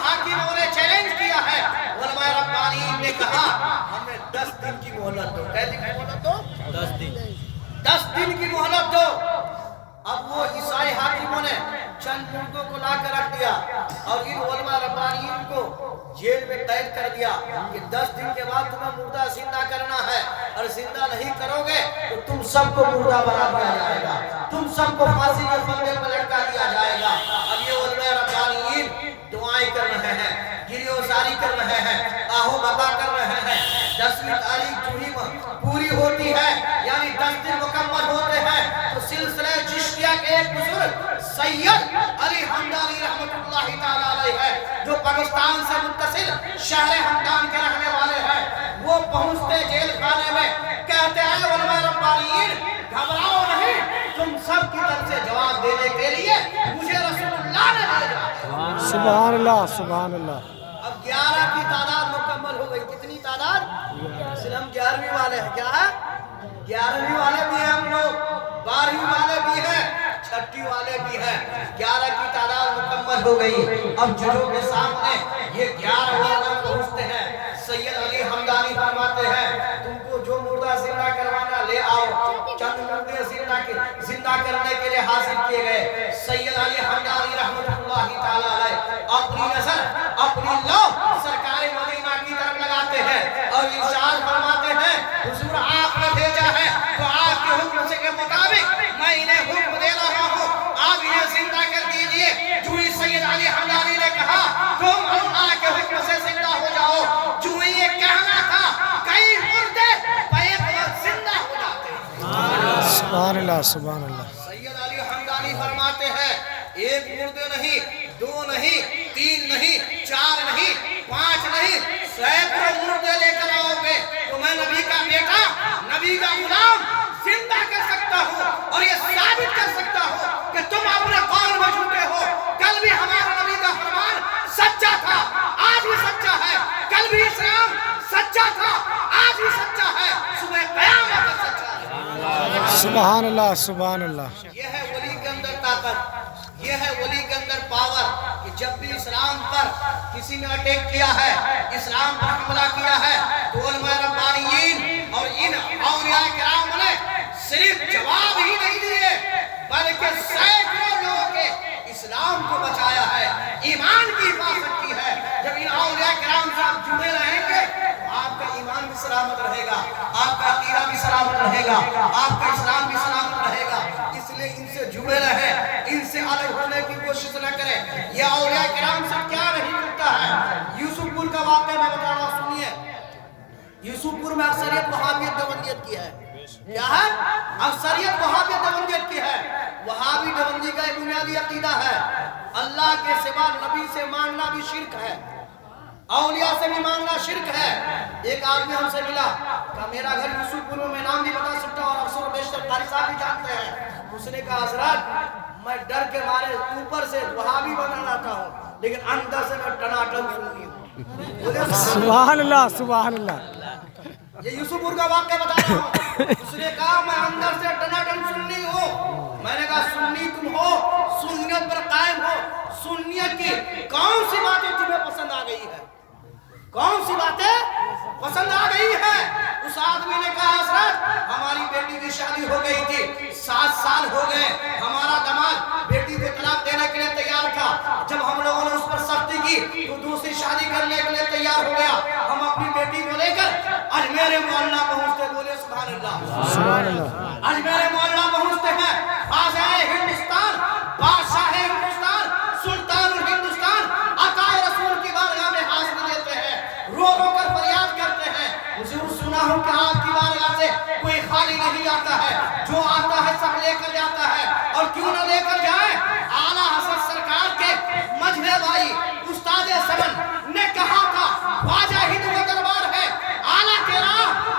हाकिमों ने चैलेंज किया है। उलमाए रब्बानीन ने कहा हमें 10 दिन की मोहलत दो। कै दिन की मोहलत दो? 10 दिन की मोहलत दो। अब वो ईसाई हाकिमों ने चंद मुर्दों को लाकर रख दिया और इन उलमाए रब्बानीन को जेल में कैद कर दिया कि 10 दिन के बाद तुम्हें मुर्दा जिंदा करना है, और जिंदा नहीं करोगे तो तुम सबको मुर्दा बना दिया जाएगा, तुम सबको फांसी के फंदे पर लटका दिया जाएगा। अब ये उलमाए रब्बानीन दुआएं कर रहे हैं, गिरियोसारी कर रहे हैं, आहो बका कर रहे हैं। 10वीं तारीख जो ही पूरी होती है, यानी 10 दिन मुकम्मल होते हैं, तो सिलसिले चिश्तिया के एक बुजुर्ग सैयद अली हमदानी रहमतुल्लाहि ताला अलैह है, जो पाकिस्तान से मुत्तसिल शहर हमदान के रहने वाले हैं, वो पहुंचते जेल खाने में कहते हैं उलमाए रब्बानीन घबराओ नहीं, तुम सब की तरफ से जवाब देने के लिए मुझे रसूलुल्लाह ने भेजा। सुभान अल्लाह, सुभान अल्लाह। अब 11 की तादाद मुकम्मल हो गई। कितनी तादाद? सिर्फ हम 11वीं वाले हैं। क्या है? 11वीं वाले भी हैं हम लोग, 12वीं वाले भी हैं, 6ठी वाले भी हैं। 11 की तादाद मुकम्मल हो गई। अब जजों के सामने ये 11 लोग पहुंचते हैं। सैयद अली हमदानी फरमाते हैं तुमको जो मुर्दा जिंदा करवाना ले आओ। चंद मुर्दे जिंदा करने के लिए हाजिर किए गए। सैयद अली हमदानी रहमतुल्लाहि ताला अलैह अपनी नजर अपनी लो सरकार मदीना की तरफ लगाते हैं और इरशाद फरमाते हैं हुजूर आपने भेजा है तो आपके हुक्म के मुताबिक मैं इन्हें हुक्म दे रहा हूं, आप इन्हें जिंदा कर दीजिए। जो ही सैयद अली हमदानी ने कहा तुम अल्लाह के हुक्म से जिंदा हो जाओ, जो ये कहना था कई मुर्दे एक वक्त जिंदा हो जाते हैं। सुभान अल्लाह, सुभान अल्लाह। सैयद अली हमदानी फरमाते हैं एक मुर्दे नहीं, 2 नहीं, 3 नहीं, 4 नहीं, 5 नहीं, सैकड़ों मुर्दे लेकर आओगे तो मैं नबी का बेटा, नबी का गुलाम जिंदा कर सकता हूँ और ये साबित कर सकता हूँ कि तुम अपने कौल में झूठे हो। कल भी हमारा नबी का फरमान सच्चा था, आज भी सच्चा है। कल भी इस्लाम सच्चा था, आज भी सच्चा है, सुबह क़यामत तक सच्चा है। सुभान अल्लाह, सुभान अल्लाह। ये है वली के अंदर ताकत, ये है वली के अंदर पावर कि जब भी इस्लाम पर किसी ने अटैक किया है, इस्लाम पर हमला किया है, तो उलमाए रब्बानीन और इन औलिया किराम ने सिर्फ जवाब ही नहीं दिए बल्कि सैकड़ों लोगों के इस्लाम को बचाया है, ईमान की हिफाजत की है। जब इन औलिया किराम से आप जुड़े रहेंगे तो आपका ईमान भी सलामत रहेगा, आपका अकीदा भी सलामत रहेगा, आपका इस्लाम भी सलामत रहेगा। इसलिए इनसे जुड़े रहे, इनसे अलग होने की कोशिश न करें। ये औलिया किराम से क्या नहीं मिलता है। यूसुफपुर का वाक़या मैं बता रहा हूं, सुनिए। यूसुफपुर में अक्सरियत वहाबियत देवबंदियत की है। क्या है? अक्सरियत वहाबियत देवबंदियत की है। वहाबी देवबंदी का एक बुनियादी अकीदा है अल्लाह के सिवा नबी से मांगना भी शिर्क है, औलिया से भी मांगना शिर्क है। एक आदमी हमसे मिला, कहा मेरा घर यूसुफपुर में, मैं नाम भी बता सकता हूँ और अक्सर बेशतर कारी साहब भी जानते हैं। उसने कहा हजरत मैं डर के मारे ऊपर से वहाबी बनना चाहता हूँ लेकिन अंदर से मैं टनाटन सुन्नी हूँ। सुभान अल्लाह, सुभान अल्लाह। ये यूसुफपुर का वाक़या बता रहा हूँ। उसने कहा मैं अंदर से टनाटन सुन्नी हूँ। मैंने कहा सुन्नी तुम हो, सुन्नियत पर कायम हो, सुन्नियत की कौन सी बातें तुम्हें पसंद आ गई है, कौन सी बातें पसंद आ गई है? उस आदमी ने कहा हजरत हमारी बेटी की शादी हो गई थी, 7 साल हो गए, हमारा दामाद बेटी को तलाक देने के लिए तैयार था। जब हम लोगों ने उस पर सख्ती की तो दूसरी शादी करने के लिए तैयार हो गया। हम अपनी बेटी को लेकर अजमेर मोहल्ला पहुंचते, बोले सुभान अल्लाह, सुभान अल्लाह। अजमेर मोहल्ला पहुंचते हैं, बादशाह हिंदुस्तान, बादशाह हिंदुस्तान, सुल्तानुल हिंदुस्तान अताए रसूल की बारगाह में हाजिर देते हैं, रो रो कर फरियाद करते हैं हुजूर सुना हूं कि आपकी बारगाह से कोई खाली नहीं आता है, जो आता है सब लेकर जाता है, और क्यों न लेकर जाए। आला हसन सरकार के मजहे भाई उस्ताद समन ने कहा था ख्वाजा हिंद का दरबार है, आला तेरा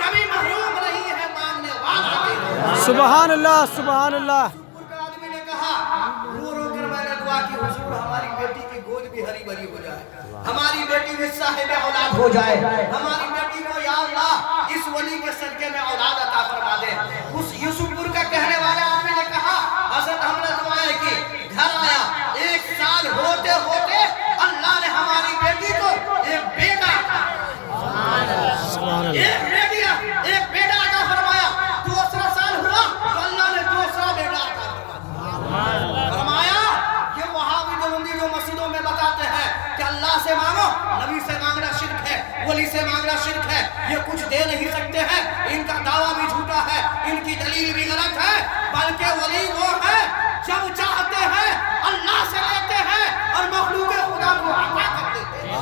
कभी महरूम नहीं है, मांगने वाला तेरा। सुभान अल्लाह, सुभान अल्लाह। आदमी ने कहा रो रो कर मैंने दुआ की हुजूर हमारी बेटी की गोद भी हरी भरी हो जाए, हमारी बेटी भी साहिब औलाद हो जाए, हमारी बेटी को या अल्लाह इस वली के सदके में औलाद अता फरमा दे। उस यूसुफपुर का कहने वाले आदमी ने कहा हजरत हमने दुआएं की, घर आया, 1 साल होते होते अल्लाह ने हमारी سے مانگو، نبی سے مانگنا شرک ہے، ولی سے مانگنا شرک ہے، یہ کچھ دے نہیں سکتے ہیں، ان کا دعویٰ بھی جھوٹا ہے، ان کی دلیل بھی غلط ہے، بلکہ ولی وہ ہے جب چاہتے ہیں اللہ سے لیتے ہیں اور مخلوق خدا کو عطا کر دیتے ہیں۔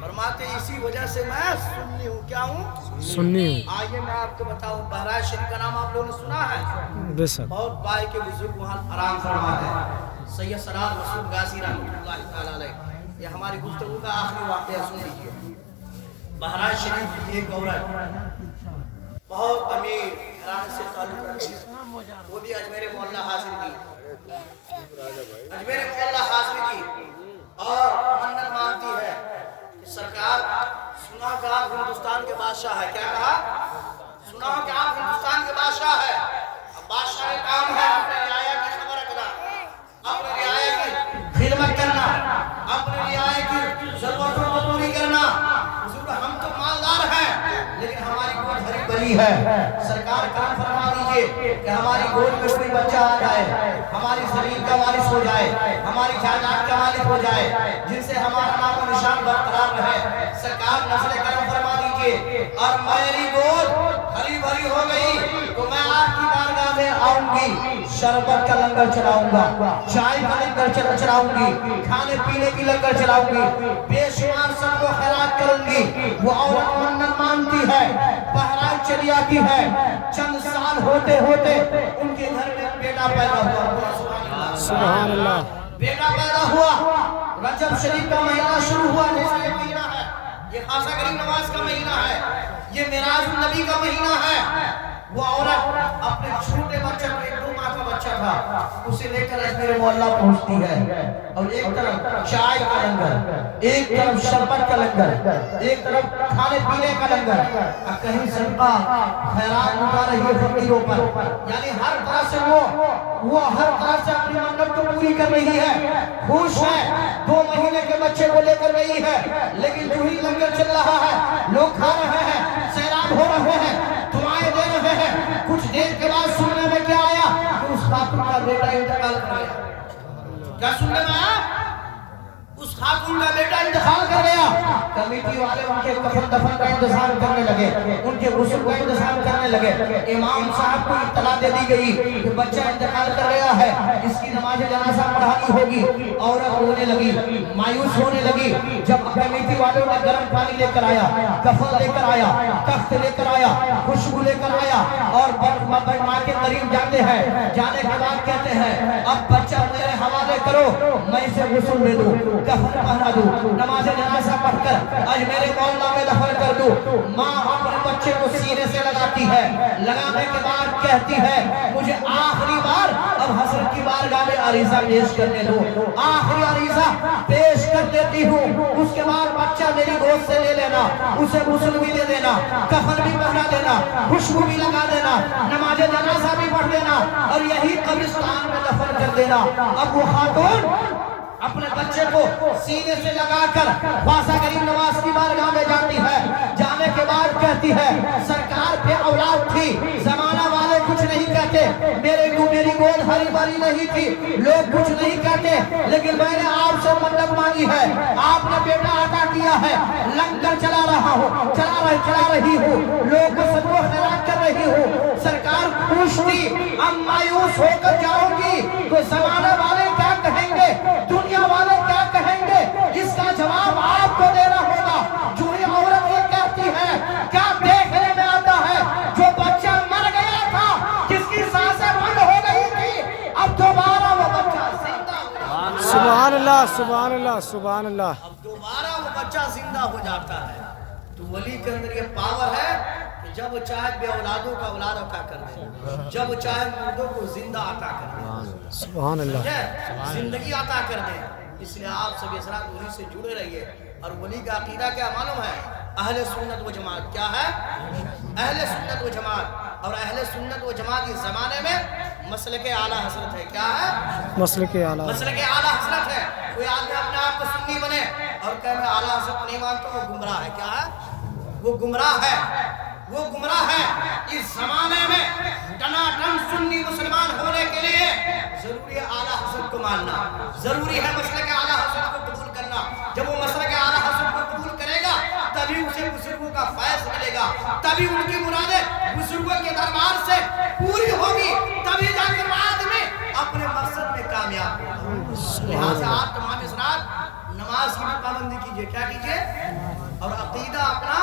فرماتے اسی وجہ سے میں سنی ہوں، کیا ہوں؟ سنی ہوں۔ آئیے میں آپ کو بتاؤں، بہرائچ شریف کا نام آپ لوگوں نے سنا ہے؟ بے شک۔ بہت بھائی کے بزرگ وہاں آرام فرما ہے، سید سرار مسعود غازی رحمۃ اللہ تعالیٰ علیہ۔ یہ ہماری گفتگو کا آخری واقعہ سن لیجیے۔ بہرائچ شریف کی ایک عورت بہت امیر گھرانے سے تعلق رکھتی ہے، وہ بھی اجمیر معلیٰ حاضر کی، اجمیر معلیٰ حاضر کی اور منت مانتی ہے کہ سرکار سنا کہ آپ ہندوستان کے بادشاہ ہے، کیا کہا؟ سنا کہ آپ ہندوستان کے بادشاہ ہے، اب بادشاہ کا کام ہے اپنے رعایا کی خبر رکھنا، اپنے رعایا کی خدمت کرنا، اپنے رعایا کی ضرورتوں کو پوری کرنا۔ حضور ہم تو مالدار ہیں لیکن ہماری گود بھری بھری ہے، سرکار کرم فرما دیجئے کہ ہماری گود میں کوئی بچہ آ جائے، ہماری زمین کا وارث ہو جائے، ہماری جائیداد کا مالک ہو جائے، جن سے ہمارا نام و نشان برقرار رہے۔ سرکار نظر کرم فرما دیجئے، اور میری گود بھری بھری ہو گئی تو میں آپ کی بارگاہ میں آؤں گی، شربت کا لنگر چلاؤں گا، چائے کا لنگر چلاؤں گی، کھانے پینے کی لنگر چلاؤں گی، بے شمار سب کو خیرات کروں گی۔ وہ عورت منت مانتی ہے، بہرائچ چلی آتی ہے، چند سال ہوتے ہوتے ان کے گھر میں بیٹا پیدا ہوا۔ سبحان اللہ۔ بیٹا پیدا ہوا، رجب شریف کا مہینہ شروع ہوا، جیسے یہ مہینہ ہے، یہ خاصہ کریم نماز کا مہینہ ہے، یہ معراج النبی کا مہینہ ہے۔ وہ عورت اپنے چھوٹے بچے کو، ایک 2 ماہ کا بچہ تھا، اسے لے کر اجمیر معلیٰ پہنچتی ہے، اور ایک طرف چائے کا لنگر، ایک طرف شربت کا لنگر، ایک طرف کھانے پینے کا لنگر، اور کہیں صدقہ خیرات لٹا رہی ہے فقیروں پر، یعنی ہر طرح سے وہ ہر طرح سے اپنی منت کو پوری کر رہی ہے، خوش ہے، 2 مہینے کے بچے کو لے کر رہی ہے، لیکن جو ہی لنگر چل رہا ہے، لوگ کھا رہے ہیں، سیراب ہو رہے ہیں، دعائیں دے رہے ہیں، کچھ دیر کے بعد سننے میں کیا آیا کہ اس خاتون کا بیٹا انتقال کر گیا۔ کیا سننے میں آیا؟ اس خاتون کا بیٹا انتقال کر گیا۔ کمیٹی والے ان کے کفن دفن کا انتظام کرنے لگے، ان کے غسل کا انتظام کرنے لگے۔ امام صاحب کو اطلاع دے دی گئی کہ بچہ انتقال کر گیا ہے، اس کی نماز جنازہ پڑھانی ہوگی۔ عورت رونے لگی، مایوس ہونے لگی۔ جب کمیٹی والوں نے گرم پانی لے کر آیا، کفن لے کر آیا، تخت لے کر آیا، خوشبو لے کر آیا، اور ماں کے قریب جاتے ہیں، جانے کے بعد کہتے ہیں اب بچہ میرے حوالے کرو، میں اسے غسل دے دوں، کفن پہنا دوں، نماز جنازہ پڑھ کر اجمیر معلیٰ میں دفن کر دوں۔ ماں اپنے بچے کو سینے سے لگاتی ہے، لگانے کے بعد کہتی ہے مجھے آخری بار اب حضرت کی بارگاہ میں عریضہ پیش کرنے دو، آخری عریضہ پیش کر دیتی ہوں، اس کے بعد بچہ میری گود سے لے لینا، اسے غسل بھی دے دینا، کفن بھی پہنا دینا، خوشبو بھی لگا دینا، نماز جنازہ بھی پڑھ دینا، اور یہی قبرستان میں دفن کر دینا۔ اب وہ خاتون اپنے بچے کو سینے سے لگا کر خواصہ کریم نواز کی بارگاہ میں جاتی ہے، جانے کے بعد کہتی ہے سرکار پہ اولاد تھی، زمانہ والے کچھ نہیں کہتے، میری گود ہری بھری نہیں تھی، لوگ کچھ نہیں کہتے، لیکن میں نے آپ سے منت مانگی ہے، آپ نے بیٹا عطا کیا ہے، لنگر چلا رہی ہوں، لوگ کو سب کو خیرات کر رہی ہوں۔ سرکار پوچھتی اب مایوس ہو کر جاؤ گی تو زمانہ والے کیا کہیں گے، دنیا والے کیا کہیں گے، اس کا جواب آپ کو دینا ہوگا۔ جو ہی عورت یہ کہتی ہے کیا دیکھنے میں آتا ہے، جو بچہ مر گیا تھا، جس کی سانسیں بند ہو گئی تھی، اب دوبارہ وہ بچہ زندہ ہو جاتا ہے۔ سبحان اللہ، سبحان اللہ، سبحان اللہ۔ اب دوبارہ وہ بچہ زندہ ہو جاتا ہے۔ تو ولی کے اندر یہ پاور ہے کہ جب چاہے بے اولادوں کا اولاد عطا کر دے، جب چاہے مردوں کو زندہ عطا کر دے، سبحان اللہ۔ زندگی عطا کر دے۔ اس لیے آپ سب اس رات ولی سے جڑے رہیے۔ اور ولی کا عقیدہ کیا معلوم ہے؟ اہل سنت و جماعت کیا ہے؟ اہل سنت و جماعت۔ اور اہل سنت و جماعت اس زمانے میں مسلک اعلیٰ حضرت ہے۔ کیا ہے؟ مسلک اعلیٰ، مسلک اعلیٰ حضرت ہے۔ کوئی آدمی اپنے آپ کو سنی بنے اور کہے میں اعلیٰ حضرت نہیں مانتا، وہ گمراہ ہے۔ کیا ہے؟ وہ گمراہ ہے، وہ گمراہ ہے۔ اس زمانے میں ٹناٹن سنی مسلمان ہونے کے لیے ضروری ہے اعلیٰ حضرت کو ماننا، ضروری ہے مسلک اعلیٰ حضرت کو قبول کرنا، साथ तमाम साथ नमाज की भी पाबंदी कीजिए। क्या कीजिए? और अकीदा अपना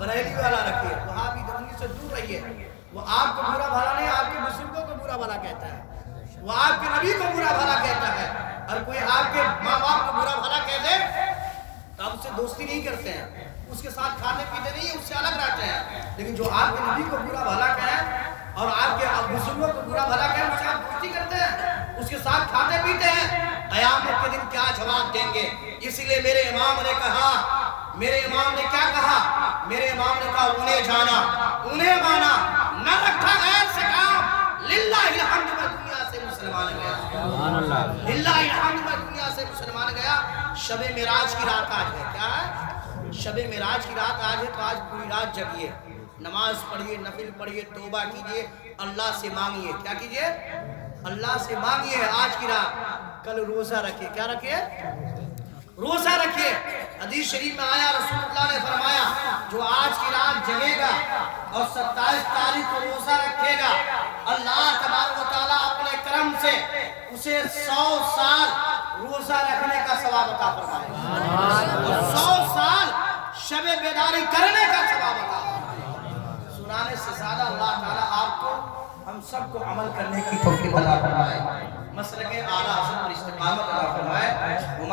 बरेली वाला रखिए, वहाँ भी दंगी से दूर रहिए। वो आपको बुरा भला नहीं, आपके बुजुर्गों को बुरा भला कहता है, वो आपके नबी को बुरा भला कहता है। और कोई आपके माँ बाप को बुरा भला कह दे तो आप उससे दोस्ती नहीं करते हैं, उसके साथ खाने पीते नहीं, उससे अलग रहते हैं। लेकिन जो आपके नबी को बुरा भला कहे और आपके बुजुर्गों को बुरा भला कहे, उससे आप दोस्ती करते हैं, उसके साथ खाते पीते हैं, क़यामत के दिन क्या जवाब देंगे? इसीलिए मेरे इमाम ने कहा, मेरे इमाम ने क्या कहा? मेरे इमाम ने कहा उन्हें जाना, उन्हें माना, न रखा गैर से काम, लिल्लाहिल हम्द में दुनिया से मुसलमान गया, लिल्लाहिल हम्द में दुनिया से मुसलमान गया। शबे मिराज की रात आज है। क्या है? शबे मिराज की रात आज है। तो आज पूरी रात जगिए, नमाज पढ़िए, नफिल पढ़िए, तौबा कीजिए, अल्लाह से मांगिए। क्या कीजिए? अल्लाह से मांगिए आज की रात। कल रोजा रखिए। क्या रखिए? रोजा रखिए। हदीस शरीफ में आया, रसूलुल्लाह ने फरमाया जो आज की रात जगेगा और 27 तारीख को रोजा रखेगा, अल्लाह तबारक व तआला अपने करम से उसे 100 साल रोजा रखने का सवाब अता फरमाएगा और 100 साल शबे बेदारी करने का सवाब अता फरमाएगा। सुनाने से ज्यादा अल्लाह ताला आपको, हम सबको अमल करने की तौफीक अता फरमाए, मसलके आला हज़रत पर इस्तिकामत अता फरमाए।